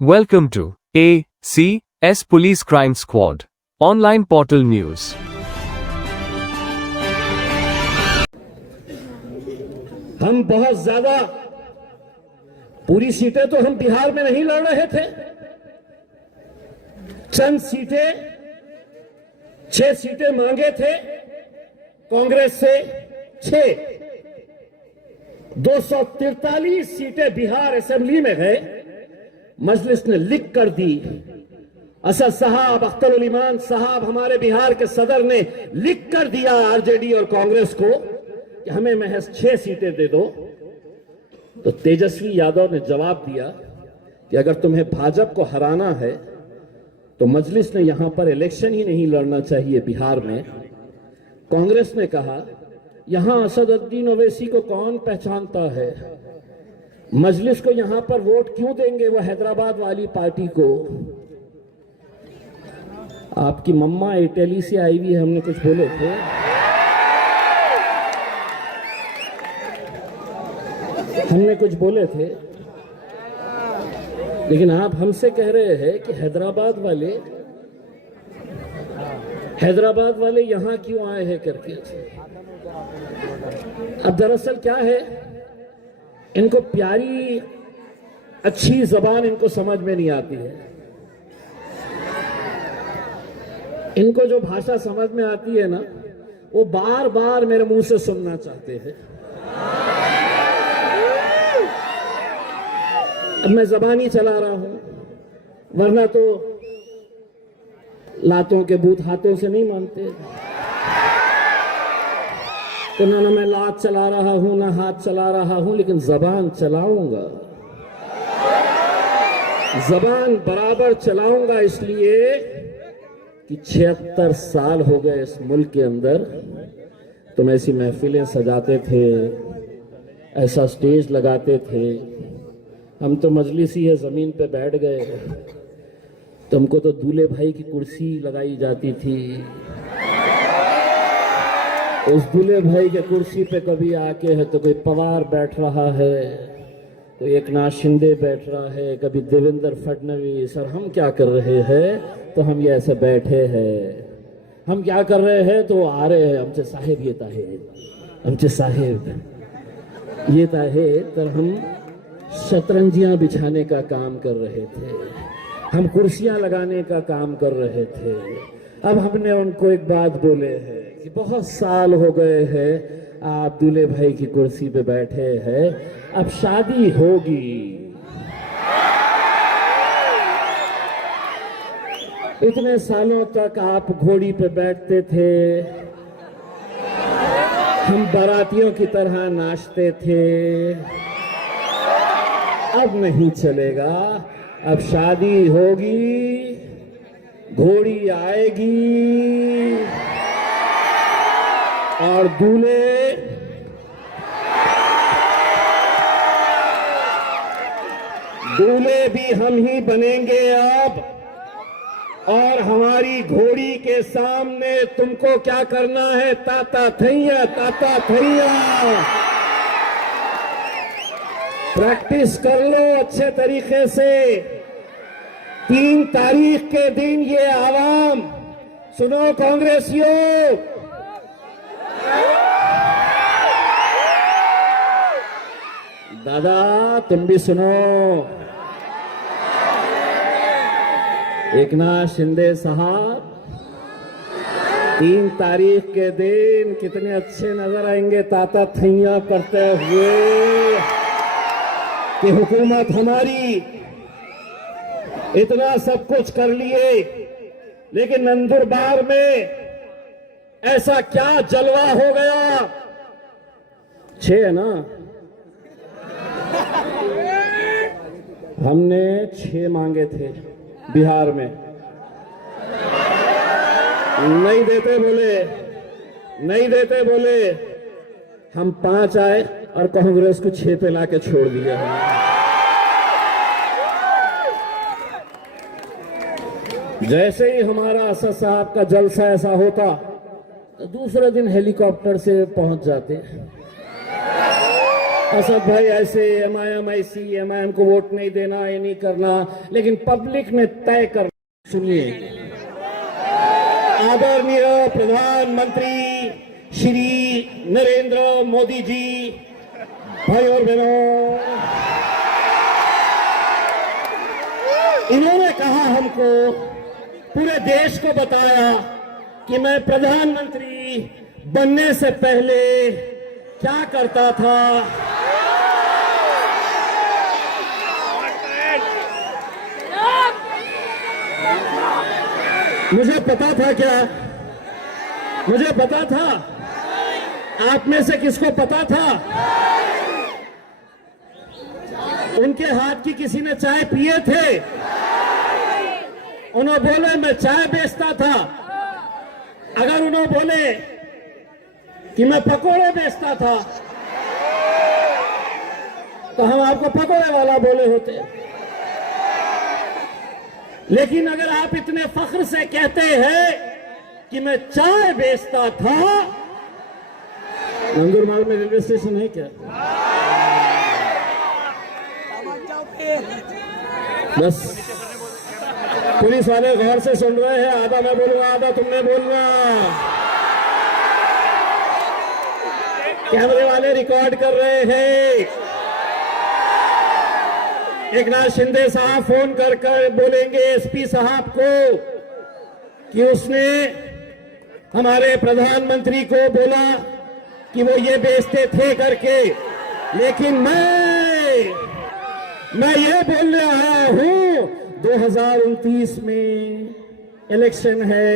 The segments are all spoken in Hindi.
Welcome to ACS Police Crime Squad Online Portal News. हम बहुत ज्यादा पूरी सीटें तो हम बिहार में नहीं लड़ रहे थे। चंद सीटें 6 सीटें मांगे थे कांग्रेस से 243 सीटें बिहार असेंबली में गए। मजलिस ने लिख कर दी, असद साहब, अख्तर उल ईमान साहब, हमारे बिहार के सदर ने लिख कर दिया आरजेडी और कांग्रेस को कि हमें महज 6 सीटें दे दो। तो तेजस्वी यादव ने जवाब दिया कि अगर तुम्हें भाजपा को हराना है तो मजलिस ने यहां पर इलेक्शन ही नहीं लड़ना चाहिए बिहार में। कांग्रेस ने कहा यहां असदुद्दीन ओवैसी को कौन पहचानता है, मजलिस को यहां पर वोट क्यों देंगे, वो हैदराबाद वाली पार्टी को। आपकी मम्मा इटली से आई हुई है, हमने कुछ बोले थे। हमने कुछ बोले थे, लेकिन आप हमसे कह रहे हैं कि हैदराबाद वाले यहां क्यों आए हैं करके। अब दरअसल क्या है, इनको प्यारी अच्छी जबान इनको समझ में नहीं आती है। इनको जो भाषा समझ में आती है ना, वो बार बार मेरे मुंह से सुनना चाहते हैं। अब मैं जबानी चला रहा हूं, वरना तो लातों के बूथ हाथों से नहीं मानते। तो ना मैं लात चला रहा हूं ना हाथ चला रहा हूं, लेकिन जबान चलाऊंगा, जबान बराबर चलाऊंगा, इसलिए कि 76 साल हो गए इस मुल्क के अंदर तुम ऐसी महफिलें सजाते थे, ऐसा स्टेज लगाते थे। हम तो मजलिसी है जमीन पे बैठ गए, तुमको तो दूल्हे भाई की कुर्सी लगाई जाती थी। उस दूल्हे भाई के कुर्सी पे कभी आके है तो कोई पवार बैठ रहा है, तो एकनाथ शिंदे बैठ रहा है, कभी देवेंद्र फडणवीस। और हम क्या कर रहे हैं, तो हम ये ऐसे बैठे हैं। हम क्या कर रहे हैं, तो आ रहे हैं हमसे साहेब ये ताहे, हमसे साहेब ये ताहे। तो हम शतरंजियां बिछाने का काम कर रहे थे, हम कुर्सियां लगाने का काम कर रहे थे। अब हमने उनको एक बात बोले हैं कि बहुत साल हो गए हैं आप दूल्हे भाई की कुर्सी पे बैठे हैं, अब शादी होगी। इतने सालों तक आप घोड़ी पे बैठते थे, हम बारातियों की तरह नाचते थे। अब नहीं चलेगा, अब शादी होगी, घोड़ी आएगी और दूल्हे भी हम ही बनेंगे अब। और हमारी घोड़ी के सामने तुमको क्या करना है, ताता थैया, ताता थैया। प्रैक्टिस कर लो अच्छे तरीके से। 3 तारीख के दिन ये आवाम, सुनो कांग्रेसियों, दादा तुम भी सुनो। एकनाथ शिंदे साहब 3 तारीख के दिन कितने अच्छे नजर आएंगे ताता थैया करते हुए कि हुकूमत हमारी, इतना सब कुछ कर लिए, लेकिन नंदुरबार में ऐसा क्या जलवा हो गया। 6 है ना, हमने 6 मांगे थे बिहार में, नहीं देते बोले। हम 5 आए और कांग्रेस को 6 पे लाके छोड़ दिया। जैसे ही हमारा असद साहब का जलसा ऐसा होता तो दूसरे दिन हेलीकॉप्टर से पहुंच जाते। असद भाई ऐसे एमआईएम ऐसी एमआईएम को वोट नहीं देना, ये नहीं करना, लेकिन पब्लिक ने तय कर। सुनिए, आदरणीय प्रधानमंत्री श्री नरेंद्र मोदी जी, भाई और बहनों, इन्होंने कहा हमको, पूरे देश को बताया कि मैं प्रधानमंत्री बनने से पहले क्या करता था। मुझे पता था क्या? मुझे पता था? आप में से किसको पता था? उनके हाथ की किसी ने चाय पिए थे? उन्होंने बोले मैं चाय बेचता था। अगर उन्होंने बोले कि मैं पकोड़े बेचता था तो हम आपको पकोड़े वाला बोले होते। लेकिन अगर आप इतने फख्र से कहते हैं कि मैं चाय बेचता था, नंदुरबार में रेलवे स्टेशन है क्या? बस पुलिस वाले गौर से सुन रहे हैं, आधा मैं बोलूंगा आधा तुमने बोलना। कैमरे वाले रिकॉर्ड कर रहे हैं। एकनाथ शिंदे साहब फोन कर कर बोलेंगे एसपी साहब को कि उसने हमारे प्रधानमंत्री को बोला कि वो ये बेचते थे करके। लेकिन मैं ये बोलने आया हूं, 2029 में इलेक्शन है।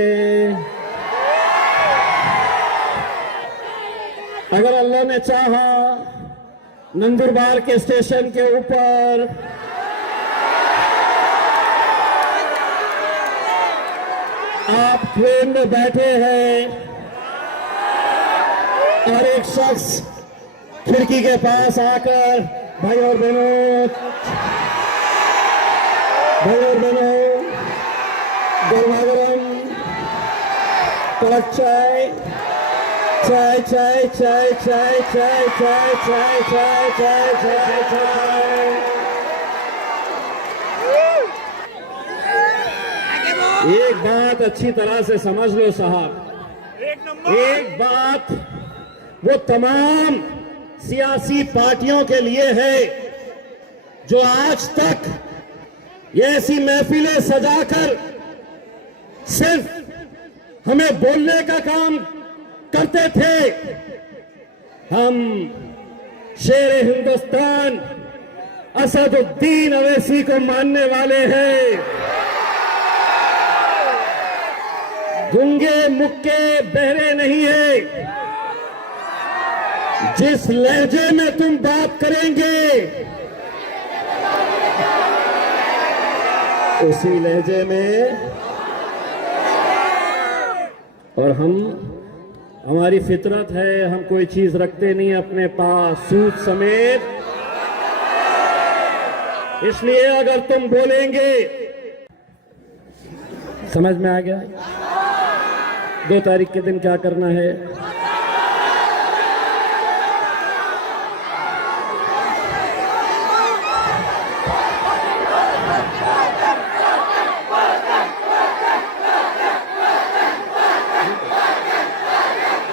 अगर अल्लाह ने चाहा, नंदुरबार के स्टेशन के ऊपर आप ट्रेन में बैठे हैं और एक शख्स खिड़की के पास आकर भाई और बहनों गर्मा गरम कड़क चाय चाय चाय चाय चाय चाय चाय चाय चाय चाय चाय चाय। एक बात अच्छी तरह से समझ लो साहब, एक बात वो तमाम सियासी पार्टियों के लिए है जो आज तक ये ऐसी महफिलें सजाकर सिर्फ हमें बोलने का काम करते थे। हम शेर हिंदुस्तान असदुद्दीन अवैसी को मानने वाले हैं। गूंगे मुक्के बहरे नहीं है। जिस लहजे में तुम बात करेंगे उसी लहजे में, और हमारी फितरत है, हम कोई चीज रखते नहीं अपने पास सूद समेत। इसलिए अगर तुम बोलेंगे, समझ में आ गया 2 तारीख के दिन क्या करना है?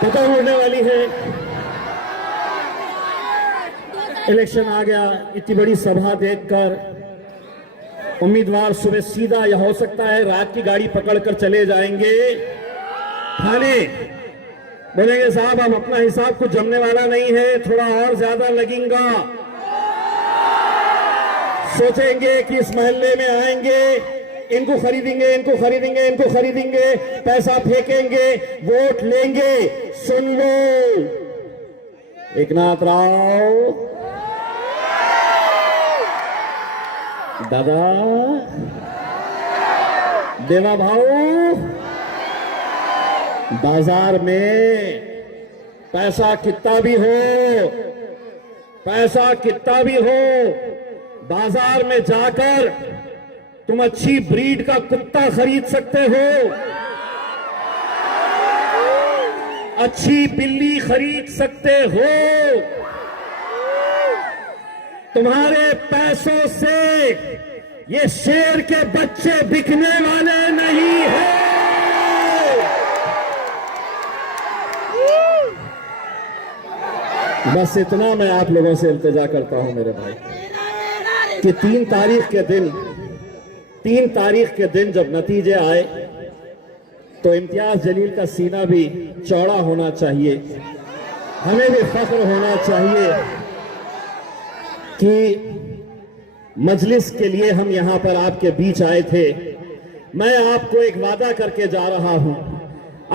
पता होने वाली है, इलेक्शन आ गया। इतनी बड़ी सभा देखकर उम्मीदवार सुबह सीधा, या हो सकता है रात की गाड़ी पकड़कर चले जाएंगे थाने। बोलेंगे साहब अब अपना हिसाब कुछ जमने वाला नहीं है, थोड़ा और ज्यादा लगेगा। सोचेंगे कि इस मोहल्ले में आएंगे, इनको खरीदेंगे, इनको खरीदेंगे, इनको खरीदेंगे, पैसा फेंकेंगे, वोट लेंगे। सुन लो एकनाथ राव दादा, देवा भाऊ, बाजार में पैसा कितना भी हो, बाजार में जाकर तुम अच्छी ब्रीड का कुत्ता खरीद सकते हो, अच्छी बिल्ली खरीद सकते हो, तुम्हारे पैसों से ये शेर के बच्चे बिकने वाले नहीं हैं। बस इतना मैं आप लोगों से इल्तिजा करता हूं मेरे भाई कि 3 तारीख के दिन जब नतीजे आए तो इम्तियाज जलील का सीना भी चौड़ा होना चाहिए, हमें भी फख्र होना चाहिए कि मजलिस के लिए हम यहां पर आपके बीच आए थे। मैं आपको एक वादा करके जा रहा हूं,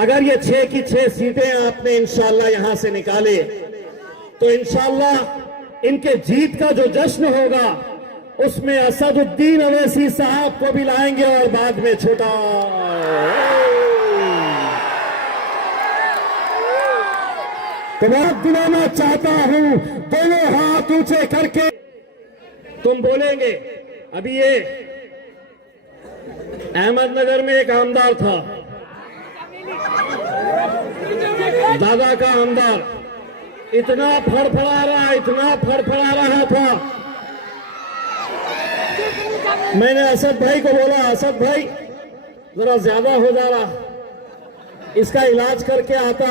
अगर ये 6 की 6 सीटें आपने इंशाअल्लाह यहां से निकाले तो इंशाअल्लाह इनके जीत का जो जश्न होगा उसमें असदुद्दीन अवैसी साहब को भी लाएंगे और बाद में छोटा तो मैं दिलाना चाहता हूं, दोनों हाथ ऊंचे करके तुम बोलेंगे। अभी ये अहमदनगर में एक आमदार था, दादा का आमदार, इतना फड़फड़ा रहा था। मैंने असद भाई को बोला, असद भाई जरा ज्यादा हो जा रहा, इसका इलाज करके आता।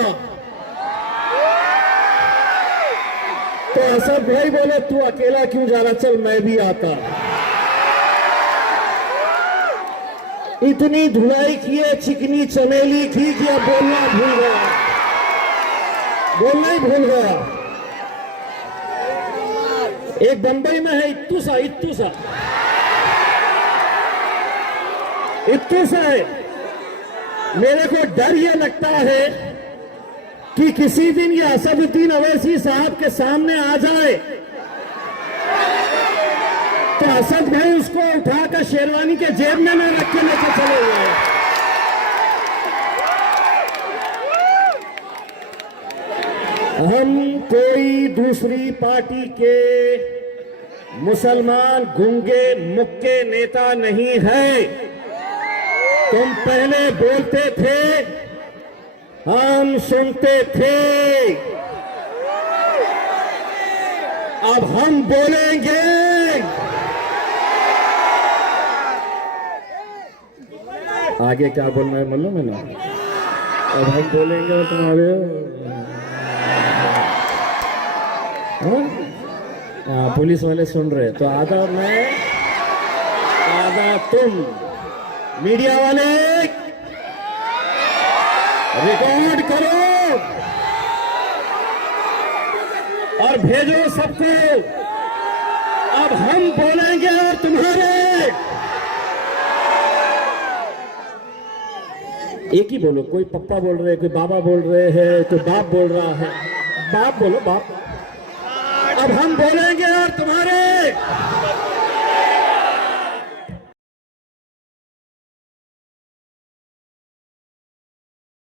तो असद भाई बोले तू अकेला क्यों जा रहा, चल मैं भी आता। इतनी धुलाई किए, चिकनी चमेली की कि अब बोलना ही भूल गया। एक बंबई में है इत्तू सा है। मेरे को डर ये लगता है कि किसी दिन ये असदुद्दीन अवैसी साहब के सामने आ जाए तो असद भाई उसको उठाकर शेरवानी के जेब में न रख के लेके चले गए। हम कोई दूसरी पार्टी के मुसलमान गूंगे मुक्के नेता नहीं है। तुम पहले बोलते थे, हम सुनते थे, अब हम बोलेंगे। आगे क्या बोलना है मालूम है ना, अब हम बोलेंगे और तुम्हारे पुलिस वाले सुन रहे, तो आधा मैं आधा तुम, मीडिया वाले रिकॉर्ड करो और भेजो सबको। अब हम बोलेंगे और तुम्हारे एक ही बोलो, कोई पप्पा बोल रहे, कोई बाबा बोल रहे हैं, कोई बाप बोल रहा है, बाप बोलो बाप। अब हम बोलेंगे और तुम्हारे